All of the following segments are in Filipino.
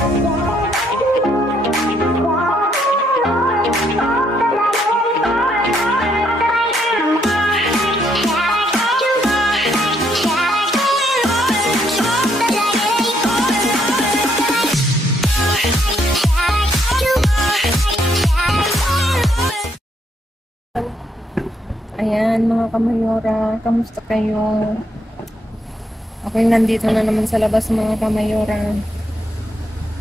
Ayan mga kamayora, kamusta kayo? Ako'y nandito na naman sa labas mga kamayora.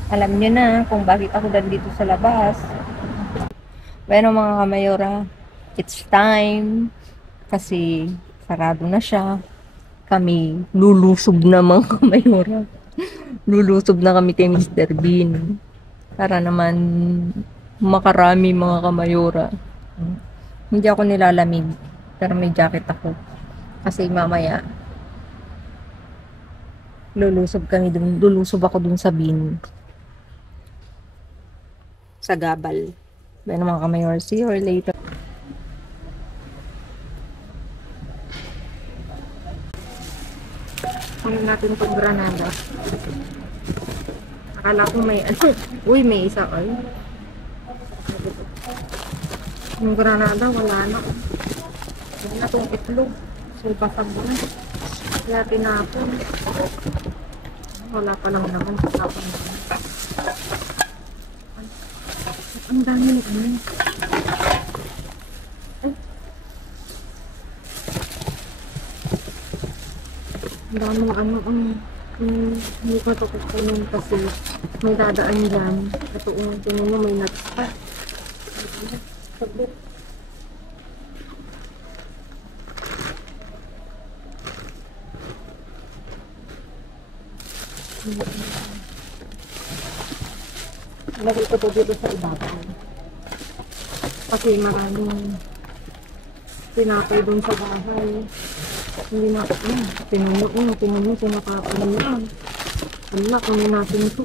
Alam niyo na kung bakit ako nandito sa labas. Bueno mga kamayora, it's time. Kasi sarado na siya. Kami lulusob na mga kamayora. Lulusob na kami kay Mr. Bean. Para naman makarami mga kamayora. Hindi ako nilalamig. Pero may jacket ako. Kasi mamaya lulusob ako dun sa Bean. Sa Gabal. Bueno mga kamayor, see you later. Ano natin itong granada. Akala ko may ano. Uy, may isa ay. Yung granada, wala na. Wala na itong itlog. So, basag na. Kaya tinapon. Wala pa lang naman. Tinapon naman. Ang dami ng ano. Ay. Ang dami ng ano. Hindi ko ito kukunin kasi may dadaan dyan. Ito, tingin mo may nuts pa. Sabit. Lagay ko ito dito sa ibabaw. Kasi maraming pinapay doon sa bahay. Hindi na ako. Tingnan nyo, pinakapalan yan. Wala, kunin natin ito.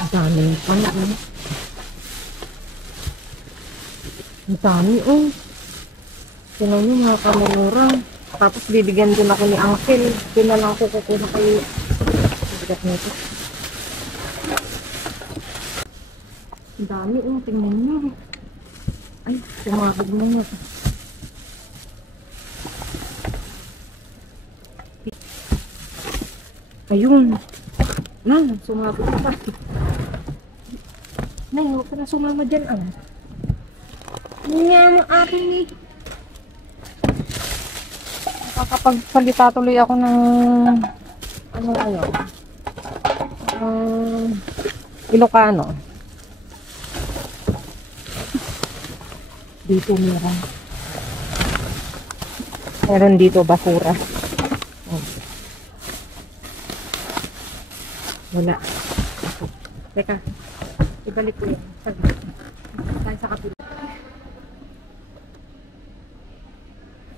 Ang dami pa na. Ang dami, oh. Tingnan nyo mga kamayora. Tapos bibigyan din ako ni Uncle. Yun na lang ako kukuha kayo. Bigat nito. Ang dami, oh. Tingnan nyo. Ay, sumabog na nga. Ayun. Na, sumabog pa. Nay, huwag ka na sumama dyan, ah. Nga mo akin eh. Nakakapagsalita tuloy ako ng ano ngayon. Ilocano. Dito meron. Meron dito basura. Wala. Teka. Ibalik ko yun. Tayo sa kapila.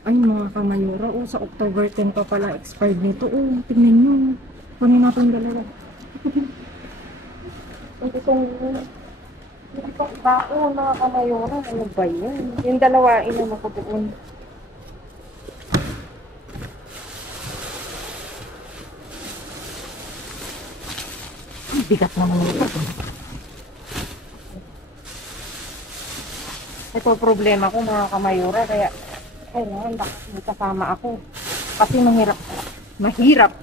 Ay mga kamayora, oh, sa October 10 pa pala expired nito. Oh, tingnan nyo. Kunin natin dalawa. Itong bao mga kamayora, ano ba yun? Yung dalawa, inano ko doon. Ang bigat naman ito. Ito problema ko mga kamayora, kaya kailangan may kasama ako. Kasi mahirap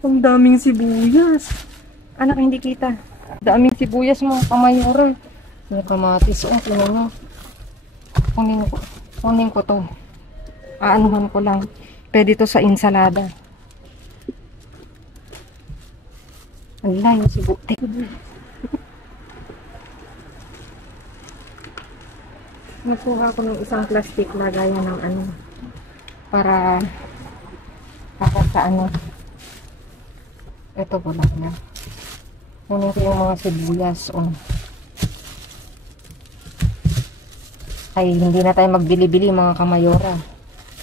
ang daming sibuyas. Anak, hindi kita. Daming sibuyas mga kamayora. Yung kamatis, oh, tingnan mo. Kunin ko to. Aanuhan ko lang. Pwede to sa ensalada. Ala, yung sibuyas. Nakuha ko ng isang plastic na gaya ng ano. Para sa ano. Ito wala na. Kunin ko yung mga sibuyas. Oh. Ay, hindi na tayo magbili-bili mga kamayora.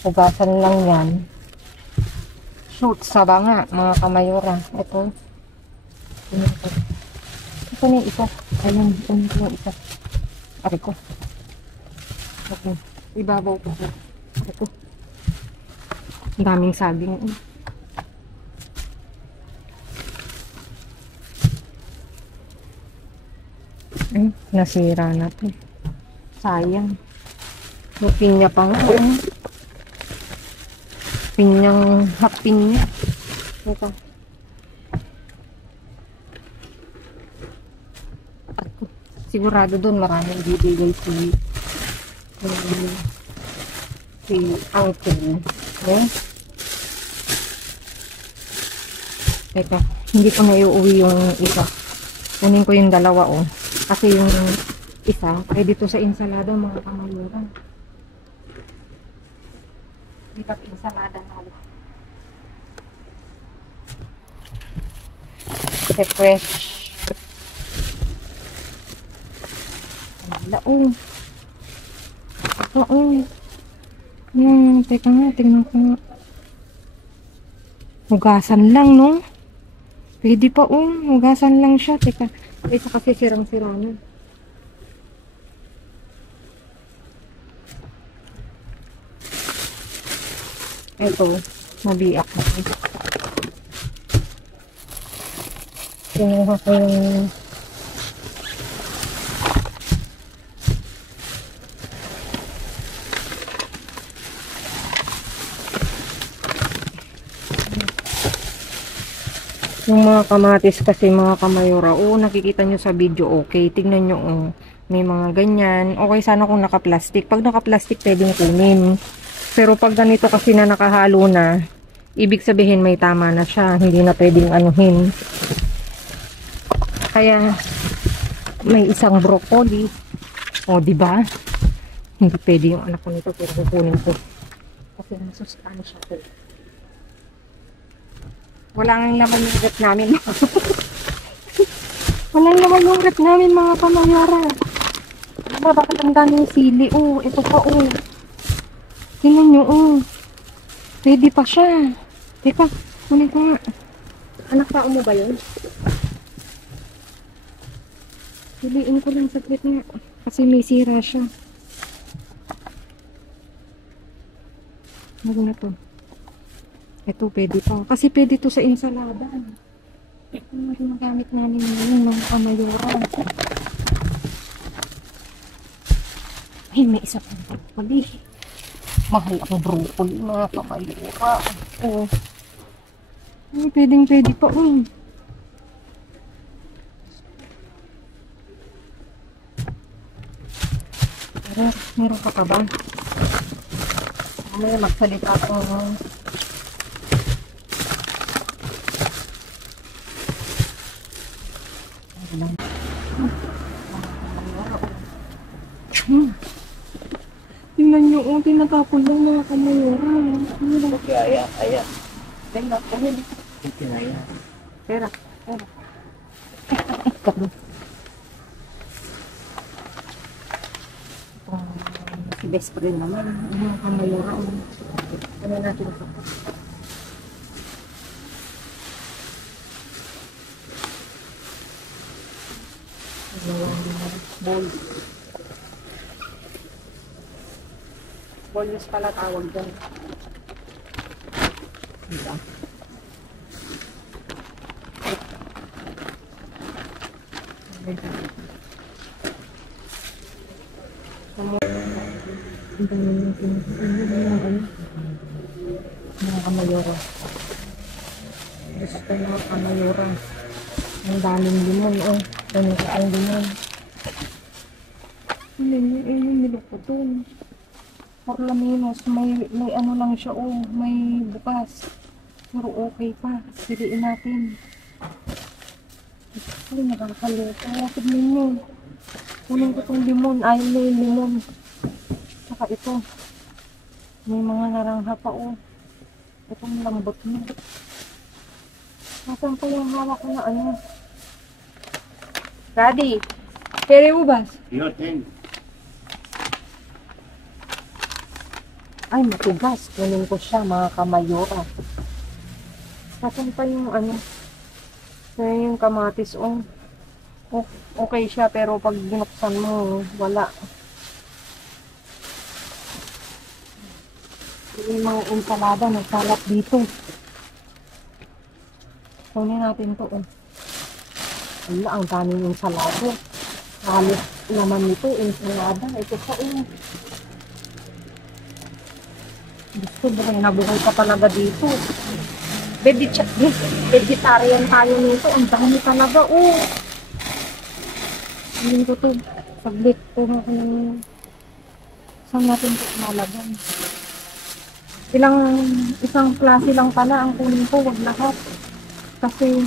Ugasan lang yan. Shoot, saba nga mga kamayora. Ito. Ito na yung isa. Ayun, ito na yung isa. Ari ko. Ako, ibabaw ko po. Ako. Ang daming saging. Ay, nasira na po. Sayang. May pinya pa nga. Pinyang hapin niya. Ito. Ako. Sigurado doon maraming bibigay si Uncle. Okay? Teka, hindi ko na iuwi yung isa. Kunin ko yung dalawa, oh. Kasi yung isa, ay dito sa ensalada, mga kamayura. Dito ensalada na. Kasi fresh. Wala, oh. Oo. Teka nga, tingnan ko nga. Hugasan lang, no? Pwede pa, oh. Hugasan lang siya. Teka, isa kasi sirang-sira na. Ito, mabiyak na. Kinuha ko yung mga kamatis kasi, mga kamayura. Oo, nakikita nyo sa video, okay. Tignan nyo, oh. May mga ganyan. Okay sana kung naka-plastic. Pag naka-plastic, pwedeng kunin. Pero pag ganito kasi na nakahalo na, ibig sabihin may tama na siya. Hindi na pwedeng anuhin. Kaya, may isang broccoli. O, diba? Hindi pwede yung anak ko nito, pero kukunin ko. Kasi nasustansya ko. Wala nang laman yung rep namin. Walang laman yung rep namin, mga kamayara. Diba, bakit ang daming sili? Oh, ito pa, oh. Tingnan nyo, oh. Pwede pa siya. Teka, kunin ko nga. Anak tao mo ba yun? Piliin ko lang saglit nga. Kasi may sira siya. Ano na to? Ito, pwede pa. Kasi pwede to sa ensalada. Ito na rin ang gamit namin ngayon, mga kamayura. Ay, may isa pang broccoli. Mahal ang broccoli, mga kamayura. Oh. Ay, pwede pa. Pero, meron ka pa ba? May magsalita ko. Tingnan nyo, tinatapon lang mga kamayura. Kaya. Tingnan ko huli. Pera. Si best friend naman. Mga kamayura. Ano natin ito? Bolos pala tawag dyan. Diba? Mga kamayura. Gusto mga kamayura. Ang daming limon, oh. Ganun ka ang limon. Yung nilok ko dun. Porlaminos, may ano lang siya, oh. May bukas. Pero okay pa. Siriin natin. Ay, nakakaluto. Tignan nyo. Kunin ko itong limon. Ayaw na yung limon. Saka ito. May mga narangha pa, oh. Itong lambot mo. Nasaan pa yung hawak ko na ano? Daddy, cherry ubas. Ay, matigas. Kunin ko siya, mga kamayura. Nasaan pa yung ano? Yung kamatis, oh. Okay siya, pero pag binuksan mo, wala. Yung mga ensalada, nagsalat dito. Kunin natin to. Wala, ang daming ensalada. Halos naman nito, ensalada. Ito pa Gusto ba nabuhay ka talaga dito? Vegetarian tayo nito. Ang dami talaga, Hindi ko to. Saglit ko na ko ng... Saan natin ito malagyan? Isang klase lang pala ang kunin ko, wag lahat. Kasi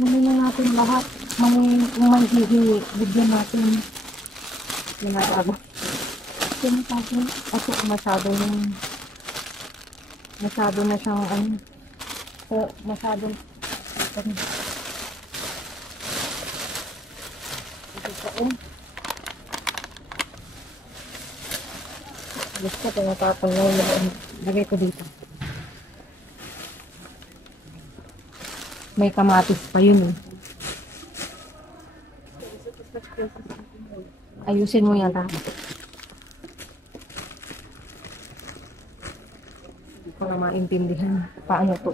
kunin na natin lahat. May hihi, bigyan natin. Ginagawa. Kasi masyado na siyang masyado gusto ko natapon na lagay ko dito. May kamatis pa yun Ayusin mo yan, Tama. Hindi ko na maintindihan paano to.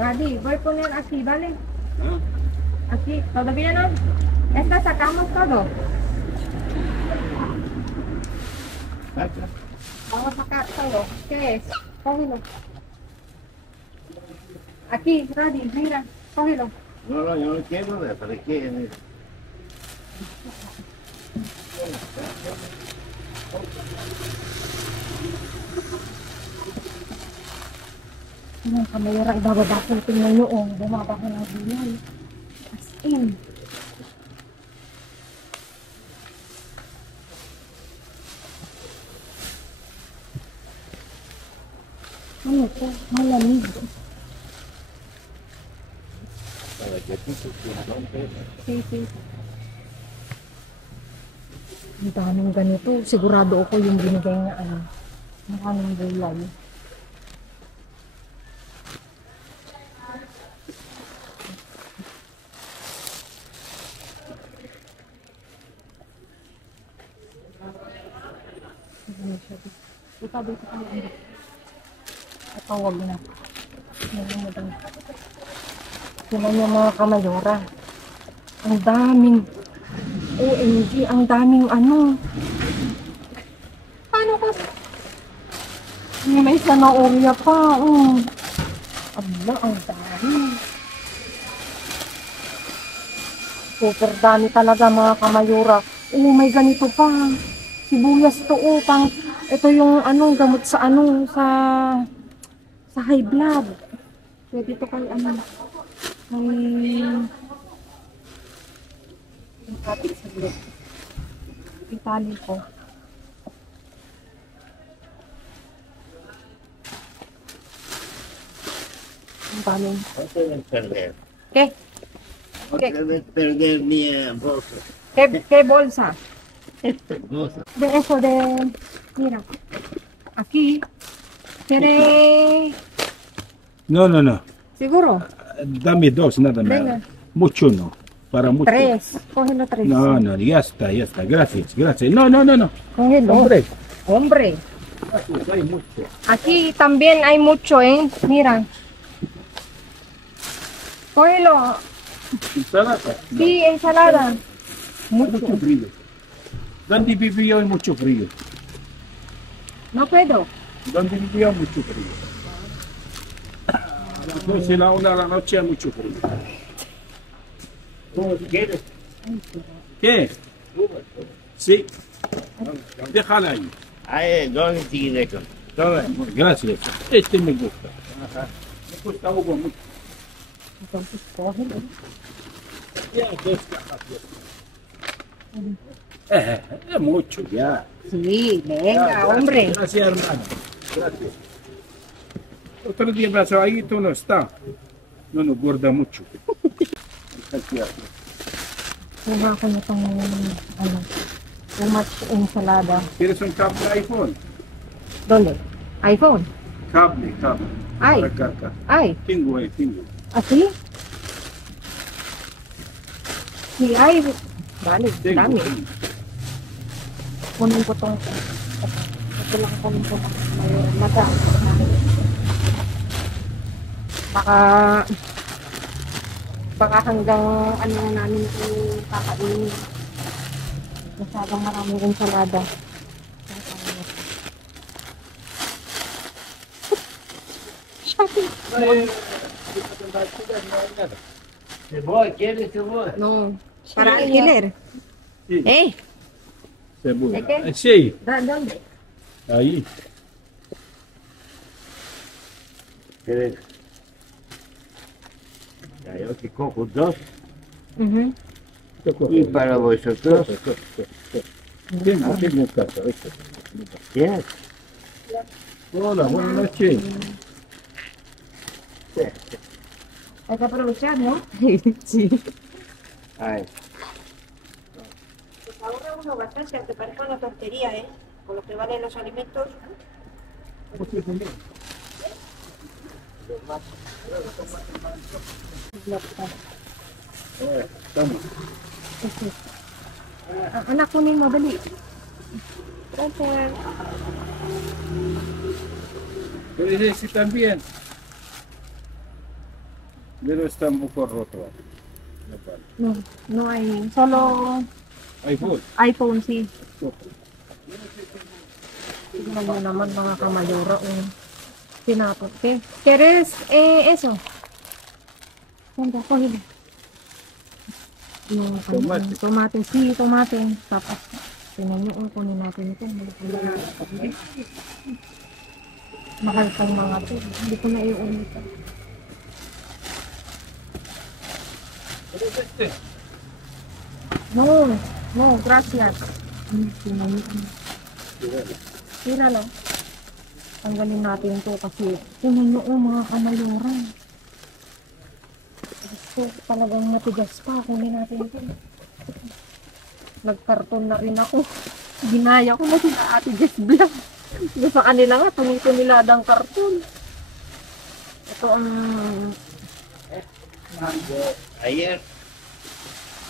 Daddy, voy a poner así, ¿vale? Aquí, ¿todo bien, no? Esta sacamos todo. Vamos a sacar todo. ¿Qué es? Cógelo. Aquí, Daddy, mira, cógelo. No, yo no quiero de ¿para qué? Ang kamayara, ibababa ko tingnan nyo, bumaba ko ng gulay. As in. Ano to? Malamig. Ang daming ganito. Sigurado ako yung binigay na maraming gulay. Ito dito ka lang. Ito wag na. Tingnan niyo mga kamayora. Ang daming OMG, ang daming Paano ko? May zanahoria pa. Abla, ang dami. Super dami talaga mga kamayora. May ganito pa. Sibuyas to, ito yung gamot sa sa high blood. Pwede to kay may kapit sa blood. Itali ko. Ang daming. Okay. No debes perder ni bolsa. ¿Qué bolsa? Bolsa. De eso mira, aquí, ¿quiere? No. ¿Seguro? Dame dos, nada más. Venga. Mucho no. Para mucho. 3, cógelo 3. No, ya está. Gracias. No. Cógelo. Hombre. Hay mucho. Aquí también hay mucho, Mira. Cógelo. ¿Ensalada? Sí, ensalada. Mucho frío. ¿Dónde vivía hay mucho frío? No puedo. ¿Dónde vivía mucho frío? Entonces la 1 de la noche hay mucho frío. ¿Quieres? ¿Qué? Sí. Déjala ahí. Ahí, ¿dónde sigue eso? Toma. Gracias. Este me gusta. Me gusta Hugo mucho. Entonces, cógelo. Ya, dos cajas. Es mucho ya. Sí, venga, hombre. Gracias, hermano. Gracias. Otro día pasó ahí, tú no está. No nos guarda mucho. Gracias. Kuha ko na itong, too much ensalada. ¿Quieres un cable iPhone? ¿Dónde? iPhone. Cable. Ay. Acá. Ay, Tengo. ¿así? Ay, balik, Tengo. dami. Kunin ko tong, ito lang kunin ko ng mata. Baka hanggang ano na namin yung kakainin. Masyadong maraming ensalada. Shopping. Se vuoi, chiedi se vuoi. No, para alquiler. Sí. Seguro. ¿De qué? Sí, ¿Dónde? ahí. ¿Quieres? Ya, yo te cojo dos Mhm. y para vosotros. Tengo casa. Esto. ¿Quieres? Hola, buenas noches. Hay que aprovechar, ¿no? Sí. Ay, Pues ahorra uno bastante, aunque parezca una tontería, ¿eh? Con lo que valen los alimentos. Toma. Anak kunin mo, dali. Pero ese también. Pero está un poco roto. No vale. No, no hay. Solo iPhone. iPhone, sí. Tignan mo naman mga kamayora. Tinapot. ¿Quieres eso? Sanda, kunin. Yung Tomate. tomate. Sí, tomate. Tapos, tinan nyo, kunin natin ito. Mahal pang mga ito. Hindi ko na iunit. No, no, gracias. Tinan nyo. Tira lang. Tanggalin natin ito kasi tinan nyo, mga kamayora. Gusto talagang matigas pa. Kunin natin ito. Nagkarton na rin ako. Ginaya ko na sila Ate Jess Vlog. Sa kanila nga, tuniladang karton. Ito ang... ayer,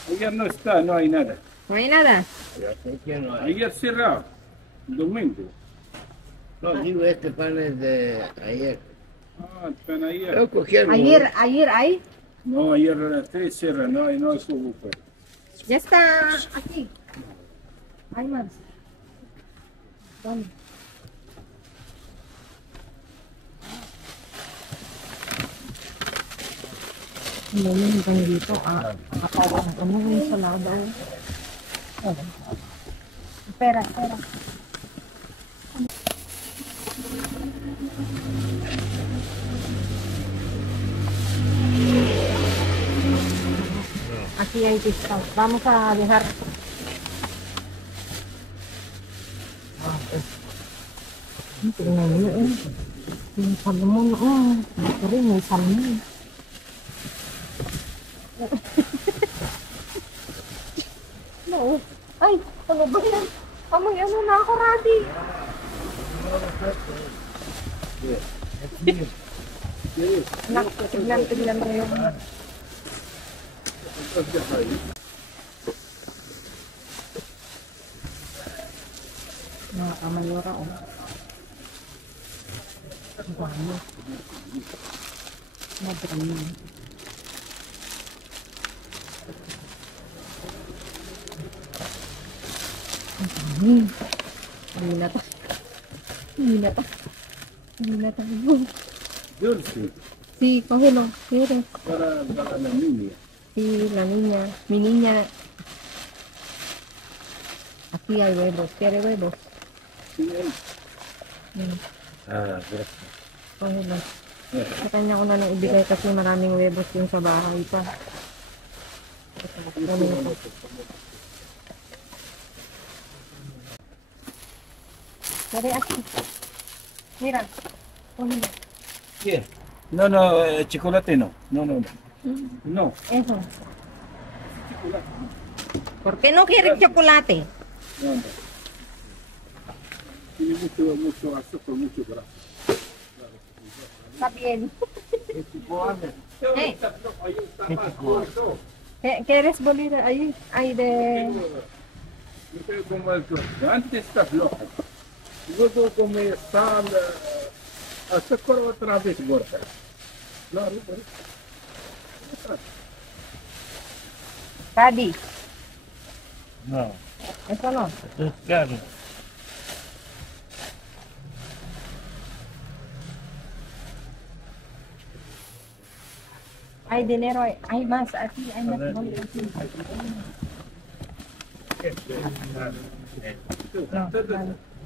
Ayer no está, no hay nada. May nada. yo sé que no hay. Ayer cerrado. Domingo. No, digo, este pan es de ayer. Ah, están ayer. Yo cogí el Ayer ay. No, ayer a las 3 cierra, no hay subo. Ya está aquí. Ay, más. ¿Dónde? Ang dami hanggang dito. Nakatawang ano yung salada. Pera. Aquí hay discount. Vamos a dejar. Tingnan mo yung salmon. Ito rin may salmon. No. Ay, ano ba yan? Amoy ano na ako, Radi. Anak, tignan mo yung... Mga kamayora, oh. Ang dami. Madami. Ang dami. Hindi na tayo. Dulce. Sí, cógelo. Mira. Para la niña. Sí, la niña. Mi niña. Aquí hay huevos. ¿Quiere huevos? Sí, ahí. Ah, gracias. Cógelo. Sa kanya ko na lang ibigay kasi maraming huevos yung sa bahay pa. Dari aquí. Mira. Cógelo. ¿Qué? No, chocolate no. No. Eso. ¿Por qué no quieres chocolate? No. Tiene mucho azúcar, mucho grasa. Está bien. ¿Qué tipo anda? Eh. Ahí está. ¿Quieres volver ahí? Ahí de... Yo creo como el que antes está floja. Luego como está hasta por otra vez gorda. Claro, pues. Tadi. No, Eso no. esto es carne. Hay dinero, hay más aquí, hay más. No, vale.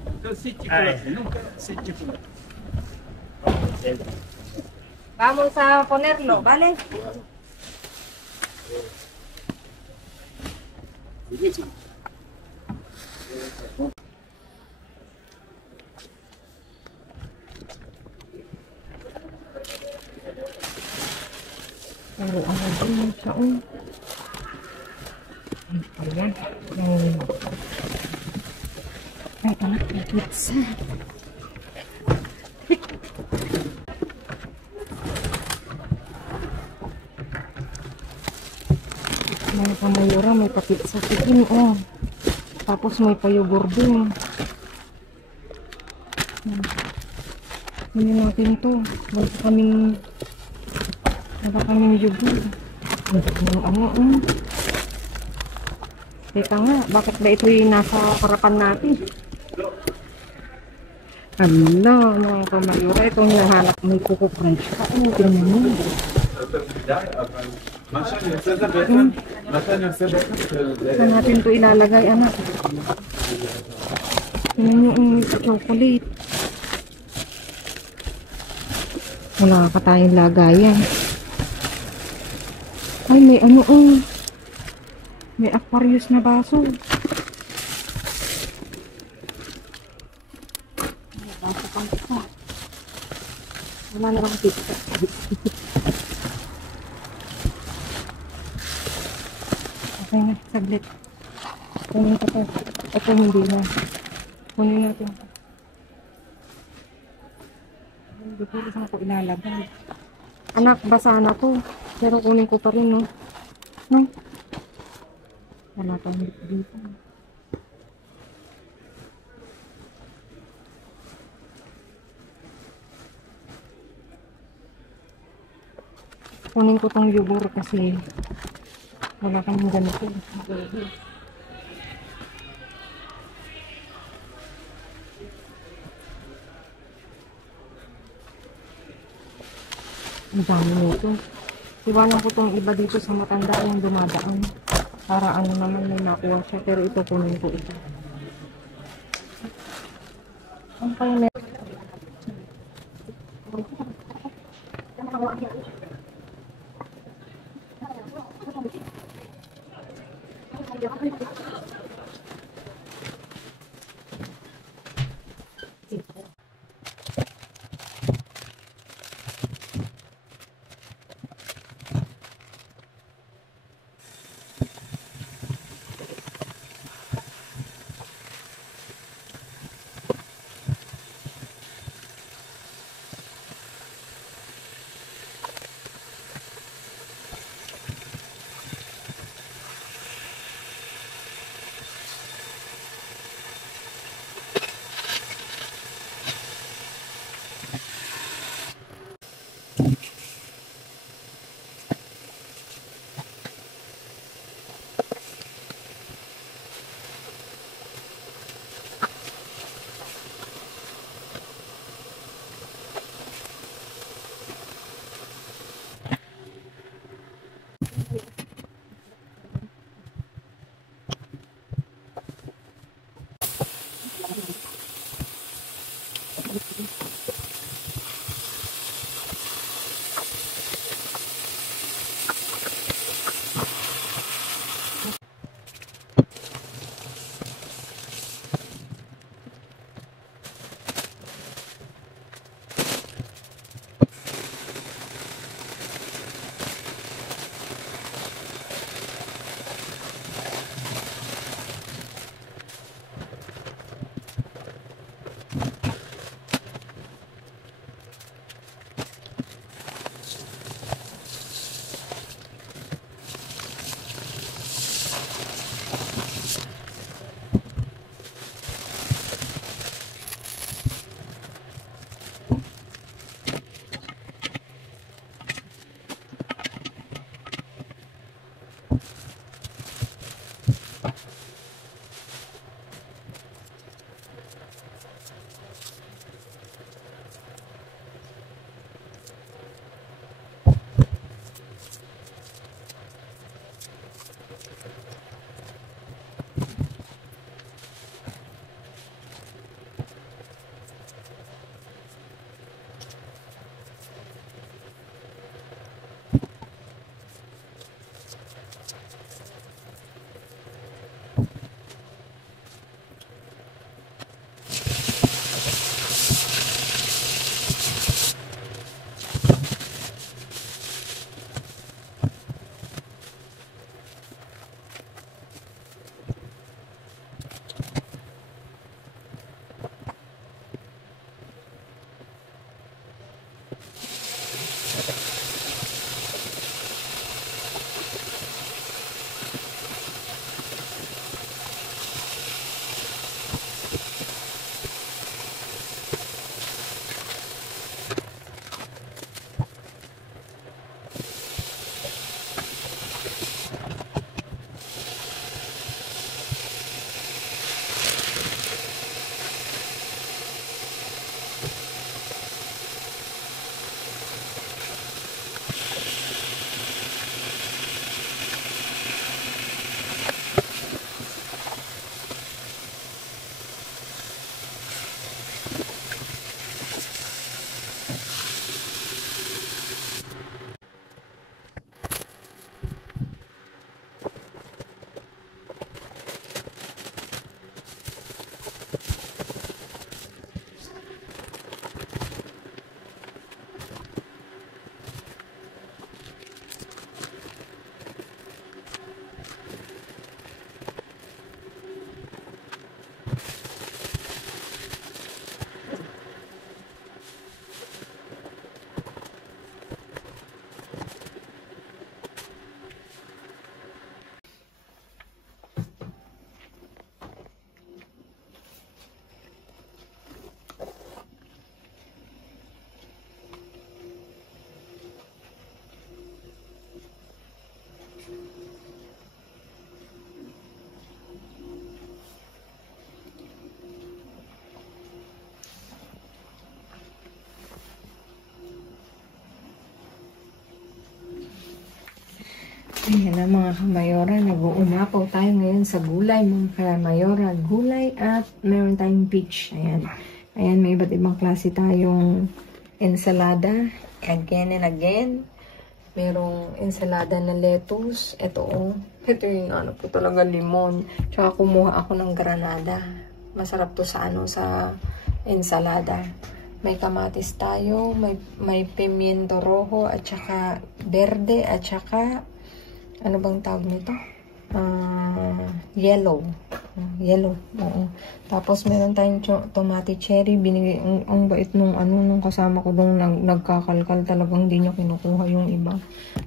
Entonces, sí, chocolate, nunca sí, chocolate. Vamos a ponerlo, ¿vale? Pero ano din siya, oh. Ayan. Ay, anak, may pizza. Mga kamayura, may pa-pizza chicken, oh. Tapos may pa-yogurt din. Hindi natin to. Wala kaming yogurt. Ano, Teka nga, bakit ba ito'y nasa harapan natin? Ano, mga kamayura, itong nahanap may kuko crunch ka. Ano, tingnan mo. Saan natin ito ilalagay, anak? Tingnan yung chocolate. Wala ka tayong lagayan. Ay, may ano, may Aquarius na baso. May baso pang isa. Wala na bang pizza? Okay na, saglit. Kunin ko to. Ito hindi na. Kunin natin. Hindi ko saan ko ilalagay. Anak, basa na to. Pero kunin ko pa rin, no? No? Wala tayong dito. Kunin ko tong yogurt kasi wala kaming ganito. Ang dami nito. Iwanan ko tong iba dito sa matanda yung dumadaan. Para ano naman may nakuha siya. Pero ito kunin ko ito. Ang kaya Ayan na mga kamayora, nag-uumapaw tayo ngayon sa gulay mga kamayora. Gulay at meron tayong peach. Ayan. Ayan, may iba't ibang klase tayong ensalada. Again and again. Merong ensalada na lettuce. Ito oh. Ito yung ano po talaga limon. Tsaka kumuha ako ng granada. Masarap to sa ano sa ensalada. May kamatis tayo, may pimiento rojo at saka verde at saka ano bang tawag nito? Yellow. Yellow. Oo. Tapos meron tayong tomato cherry. Binigay, ang bait nung kasama ko doon nagkakalkal. Talagang hindi niya kinukuha yung iba.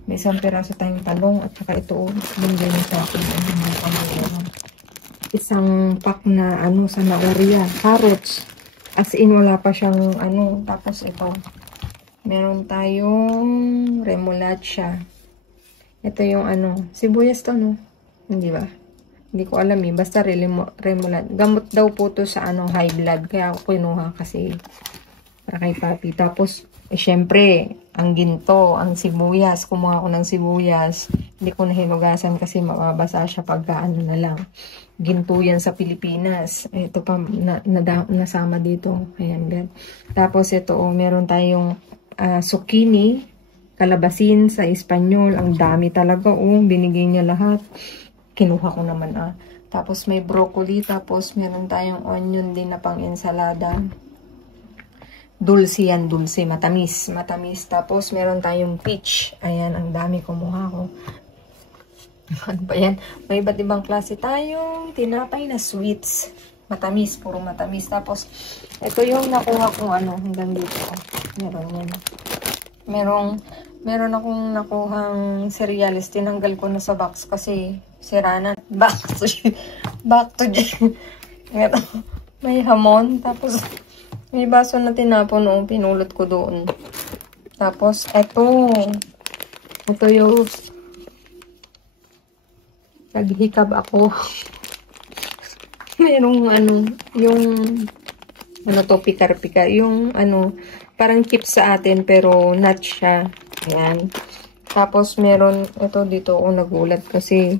May isang piraso tayong talong at saka ito. Binigay niya sa akin. Isang pack na sanahoria. Carrots. As in wala pa siyang Tapos ito. Meron tayong remolacha. Ito yung sibuyas to, no? Hindi ba? Hindi ko alam eh. Basta remoulade. Gamot daw po to sa high blood. Kaya ako kinuha kasi para kay papi. Tapos, syempre, ang ginto, ang sibuyas. Kumuha ko ng sibuyas. Hindi ko nahinugasan kasi mababasa siya pagka na lang. Ginto yan sa Pilipinas. Ito pa, nasama dito. Ayan, gan. Tapos, ito, meron tayong zucchini. Kalabasin sa Espanyol. Ang dami talaga. Binigay niya lahat. Kinuha ko naman. Tapos may broccoli. Tapos meron tayong onion din na pang ensalada. Dulce yan. Dulce. Matamis. Matamis. Tapos meron tayong peach. Ayan. Ang dami kumuha ko. Ano ba yan? May iba't ibang klase tayong tinapay na sweets. Matamis. Puro matamis. Tapos ito yung nakuha kong hanggang dito. Meron yan. Meron akong nakuhang cereals. Tinanggal ko na sa box kasi sira na. Back to may hamon. Tapos may baso na tinapon noong pinulot ko doon. Tapos ito yung naghikab ako. Merong pikar-pika. Yung parang chips sa atin pero nut siya. Ayan. Tapos meron ito dito nagulat kasi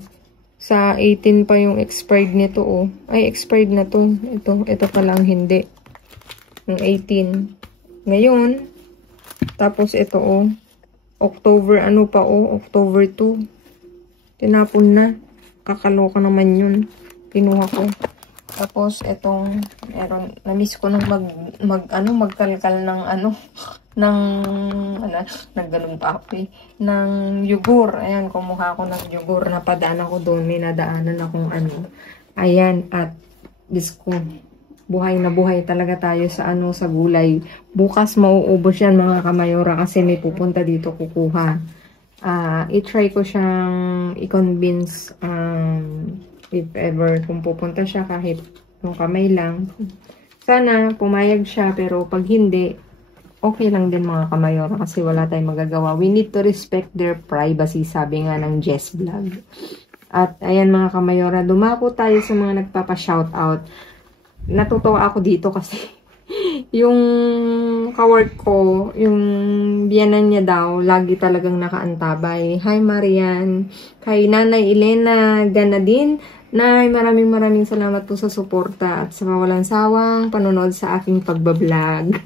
sa 18 pa yung expired nito Ay, expired na to. Ito pa lang hindi. Yung 18. Ngayon. Tapos ito October October 2. Tinapon na. Kakaloka naman yun. Kinuha ko. Tapos, etong, na-miss ko nung magkalkal ng nagganun pa ako ng yugur. Ayan, kumuha ko ng yugur. Napadaan ako doon. May nadaanan akong Ayan, at bisko. Buhay na buhay talaga tayo sa sa gulay. Bukas mauubos yan mga kamayora kasi may pupunta dito kukuha. I-try ko siyang i-convince if ever kung pupunta siya kahit yung kamay lang. Sana pumayag siya pero pag hindi, okay lang din mga kamayora kasi wala tayong magagawa. We need to respect their privacy, sabi nga ng Jess Vlog. At ayan mga kamayora, dumako tayo sa mga nagpapa-shoutout. Natutuwa ako dito kasi yung kawork ko, yung biyanan niya daw, lagi talagang nakaantabay. Hi Marian, kay Nanay Elena Ganadin. Nay, maraming salamat po sa suporta at sa mawalang sawang panonood sa aking pagbablog.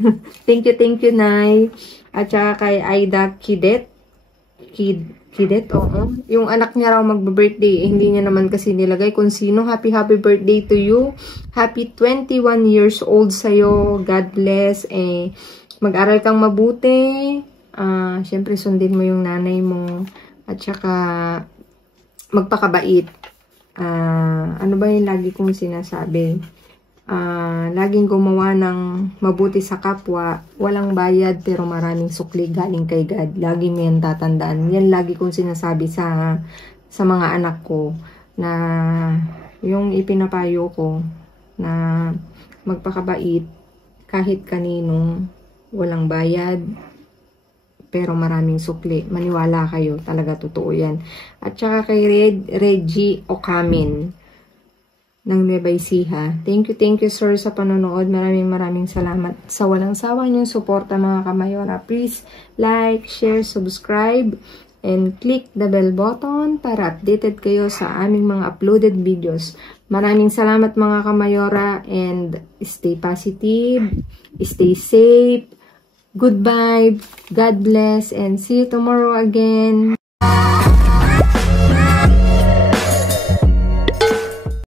Thank you, Nay. At saka kay Aida Kidet, yung anak niya raw magbe-birthday, hindi niya naman kasi nilagay kung sino. Happy birthday to you. Happy 21 years old sa'yo. God bless. Mag-aral kang mabuti. Siyempre, sundin mo yung nanay mo. At saka, magpakabait. Ano ba yung lagi kong sinasabi? Laging gumawa ng mabuti sa kapwa, walang bayad pero maraming sukli galing kay God. Lagi mo yan tatandaan. Yan lagi kong sinasabi sa mga anak ko na yung ipinapayo ko na magpakabait kahit kanino, walang bayad pero maraming sukli. Maniwala kayo, talaga totoo yan. At saka kay Reggie Okamin ng Nueva Ecija. Thank you sir sa panonood. Maraming salamat sa walang sawa niyong suporta mga kamayora. Please like, share, subscribe. and click the bell button para updated kayo sa aming mga uploaded videos. Maraming salamat mga kamayora, and stay positive, stay safe, good vibe, God bless, and see you tomorrow again.